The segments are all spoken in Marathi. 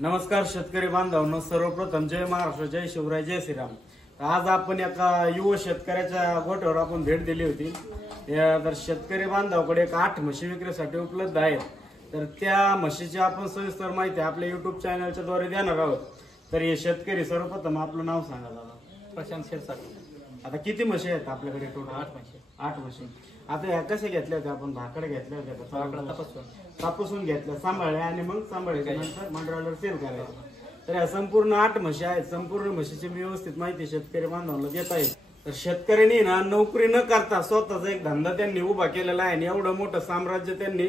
नमस्कार शेतकरी बांधवांनो, सर्वप्रथम जय महाराष्ट्र, जय शिवराय, जय श्रीराम। आज आपण एका युवा शेतकऱ्याच्या गोठ्यावर आपण भेट दिली होती। तर शेतकरी बांधवाकडे 8 म्हशी विक्रीसाठी उपलब्ध आहेत। तर त्या म्हशीची आपण सविस्तर माहिती आपल्या YouTube चॅनलच्या द्वारे देणार आहोत। तर हे शेतकरी सर्वप्रथम आपलं नाव सांगा दादा। प्रशांत शिरसाट। आता किती म्हशी आहेत आपल्याकडे टोटल? 8 म्हशी। 8 म्हशी। आता ह्या कशा घेतल्या होत्या आपण? भाकडे घेतल्या होत्या, तापसून घेतल्या, सांभाळल्या आणि मग सांभाळायच्या नंतर मंडळाला सेल करायचं। तर या संपूर्ण 8 म्हशी आहेत। संपूर्ण म्हशीची व्यवस्थित माहिती शेतकरी बांधवांना देत आहेत। तर शेतकऱ्यांनी ना नोकरी न करता स्वतःचा एक धंदा त्यांनी उभा केलेला आहे आणि एवढं मोठं साम्राज्य त्यांनी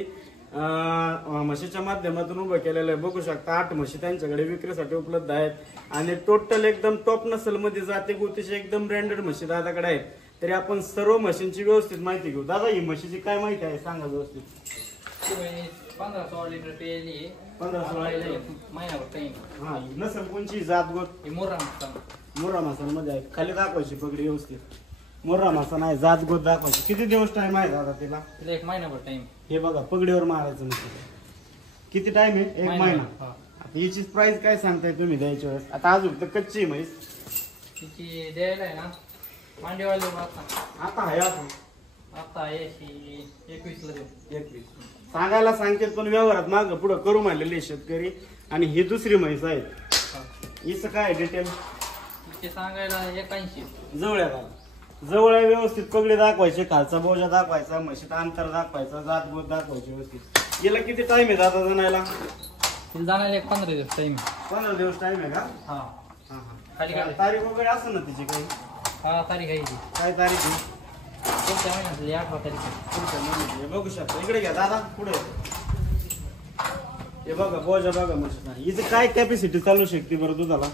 म्हशीच्या माध्यमातून उभं केलेलं आहे। बघू शकता 8 म्हशी त्यांच्याकडे विक्रीसाठी उपलब्ध आहेत आणि टोटल एकदम टॉप नसल मध्ये जाते गोतीचे एकदम ब्रँडेड म्हशी दादाकडे आहेत। तरी आपण सर्व म्हशींची व्यवस्थित माहिती घेऊ। दादा, ही म्हशीची काय माहिती आहे सांगा व्यवस्थित। 15-16 लिटर पेली, 15-16 लिटर महिनाभर टाइम। हा, नसल कोणची जात गोत? मुर्रा मासा मध्ये आहे। खाली दाखवायची पगडी व्यवस्थित, मुर्रा मासा नाही, जात गोत दाखवायची। किती दिवस टाइम आहे दादा तिला? 1 महिनाभर टाइम। हे बघा पगडीवर मारायचं म्हणजे किती टाइम आहे? 1 महिना। आता याची प्राइस काय सांगताय तुम्ही द्यायच्या वेळेस? आता अजून तर कच्ची म्हैस तिची द्यायला आहे ना मांडीवाले आता आहे आपण आता 21 ला देऊ। 21 सांगायला सांगते, पण व्यवहारात माग पुढे करू म्हणलेले शेतकरी। आणि ही दुसरी म्हैस आहे, हिचं काय डिटेल? तिचे सांगायला 81। जवळ जवळ व्यवस्थित पगडी दाखवायचे, खालचा बोजा दाखवायचा, म्हशीत अंतर दाखवायचा, जात गोत दाखवायची व्यवस्थित। याला किती टाइम आहे दादा जाणायला? तिला जाण्याला 15 दिवस टाइम। 15 दिवस टाइम आहे का? हा हा खाली हा। तारीख वगैरे असं ना तिची काही? हा तारीख आहे ती। काय तारीख आहे? पुढच्या महिन्यातली 8 तारीख। पुढच्या महिन्यात बघू शकता। इकडे घ्या दादा, पुढे हे बघा बोजा बघा म्हशीचा। हिचं काय कॅपॅसिटी चालू शकते बरं दुधाला?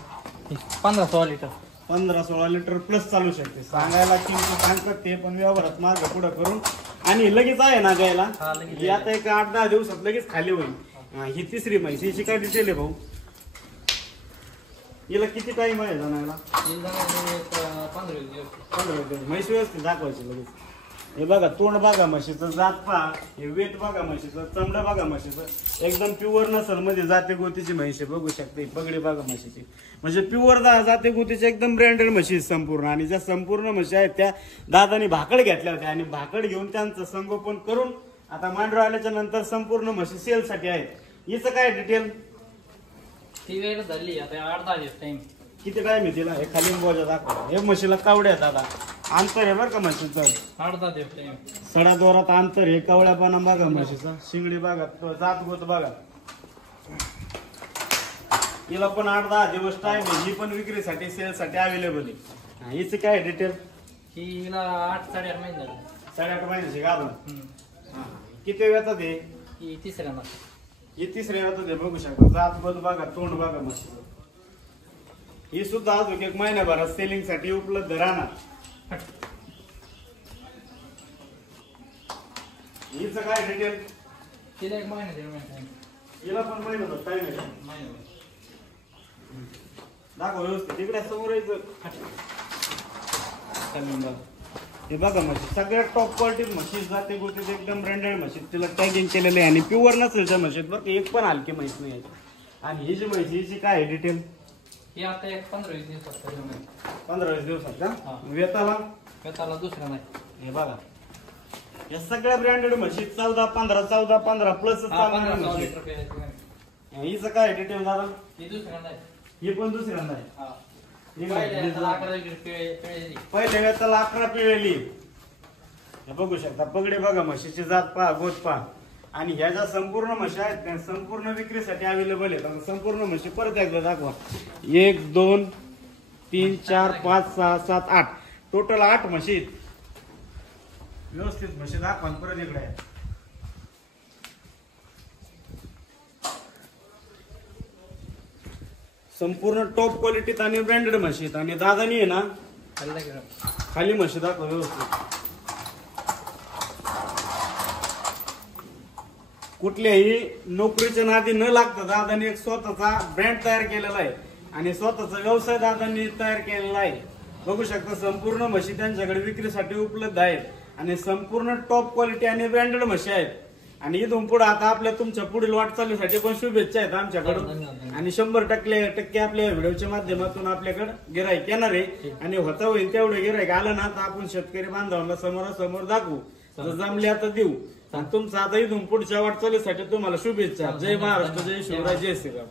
15-16 लिटर। 15-16 लिटर प्लस चालू शकते। सांगायला किंमत सांगतात ते, पण व्यवहारात मार्ग पुढे करून आणि लगेच आहे ना द्यायला। ही आता एक 8-10 दिवसात लगेच खाली होईल। ही तिसरी म्हैस, हिची काय डिटेल आहे भाऊ? हिला किती टाइम आहे जाणायला? 15 दिवस। 15 दिवस। म्हैस व्यवस्थित दाखवायची लगेच। हे बघा तोंड बघा म्हशीचं, जात पहा, हे वेट बघा म्हशीचं, चमडं बघा म्हशीचं, एकदम प्युअर नसल मध्ये जाते गोतीची म्हैस आहे। बघू शकते पगडी बघा म्हशीची, म्हणजे प्युअर जाते गोतीची एकदम ब्रँडेड म्हशी संपूर्ण। आणि ज्या संपूर्ण म्हशी आहेत त्या दादानी भाकड घेतल्या होत्या आणि भाकड घेऊन त्यांचं संगोपन करून आता मांडर आल्याच्या नंतर संपूर्ण म्हशी सेलसाठी आहेत। हिचं काय डिटेल? ती वेळ झाली आता 8-10 दिवस टाइम। किती टाइम आहे तिला? हे खाली बोजा दाखवा। हे म्हशीला कावड्या दादा अंतर आहे बरं का म्हशीचं, 8-10 दिवस टाइम। सडा दोरात अंतर आहे, कवळ्यापणा बघा म्हशीचा, शिंगडी बघा, जात गोत बघा। हिला पण 8-10 दिवस टाइम आहे। ही पण विक्रीसाठी सेलसाठी अवेलेबल आहे। हिची काय डिटेल? हिला 8-8.5 महिने झाले। 8.5 महिन्याची गाभण। किती वेळात आहे? ही तिसऱ्यांदा। ही तिसऱ्या वेळात आहे। बघू शकता जात गोत बघा, तोंड बघा म्हशीचं। ही सुद्धा अजून 1 महिन्याभरात सेलिंग साठी उपलब्ध राहणार। हिचं काय डिटेल? तिला 1 महिना दीड महिना। हिला पण महिन्याभर टाइम आहे का? दाखव व्यवस्थित, तिकडे समोर यायचं। हे बघा म्हशी सगळ्यात टॉप क्वालिटी म्हशी जाते गोष्टीत एकदम ब्रँडेड म्हशी, तिला टॅगिंग केलेलं आहे आणि प्युअर नसेलच्या म्हशीत बरं, एक पण हलकी म्हैस नाही आहे। आणि ही जी म्हशी हिची काय डिटेल? ही आता 15-20 दिवसात। 15-20 दिवसात का? वेताला दुसरा नाही। हे बघा या सगळ्या ब्रँडेड म्हशी 14-15 प्लस। हिचं काय डिटेल दादा? ही दुसऱ्यांदा आहे। ही पण दुसऱ्यांदा आहे। पहिल्या वेळेला 11 पिळेली। बघू शकता पगडी बघा म्हशीची, जात पहा, गोत पहा। आणि ह्या ज्या संपूर्ण म्हशी आहेत त्या संपूर्ण विक्रीसाठी अवेलेबल आहेत। संपूर्ण म्हशी परत एकदा दाखवा। 1 2 3 4 5 6 7 8 टोटल 8 म्हशी व्यवस्थित म्हशी दाखवा। परत इकडे आहे संपूर्ण टॉप क्वालिटीत आणि ब्रँडेड म्हशी। आणि दादानी आहे ना खाली म्हशी दाखवा व्यवस्थित। कुठल्याही नोकरीच्या नादी न लागता दादानी एक स्वतःचा ब्रँड तयार केलेला आहे आणि स्वतःचा व्यवसाय दादांनी तयार केलेला आहे। बघू शकता संपूर्ण म्हशी त्यांच्याकडे विक्रीसाठी उपलब्ध आहेत आणि संपूर्ण टॉप क्वालिटी आणि ब्रँडेड म्हशी आहेत। आणि इथून पुढे आता आपल्या तुमच्या पुढील वाटचालीसाठी पण शुभेच्छा आहेत आमच्याकडून. आणि 100% आपल्या व्हिडिओच्या माध्यमातून आपल्याकडे गिराईक येणार आहे. आणि होता होईल तेवढं गिराईक आलं ना तर आपण शेतकरी बांधवांना समोरासमोर दाखवू, जर जमले आता देऊ. आणि तुमचं आता इथून पुढच्या वाटचालीसाठी तुम्हाला शुभेच्छा. जय महाराष्ट्र, जय शिवराय, जय श्रीराम.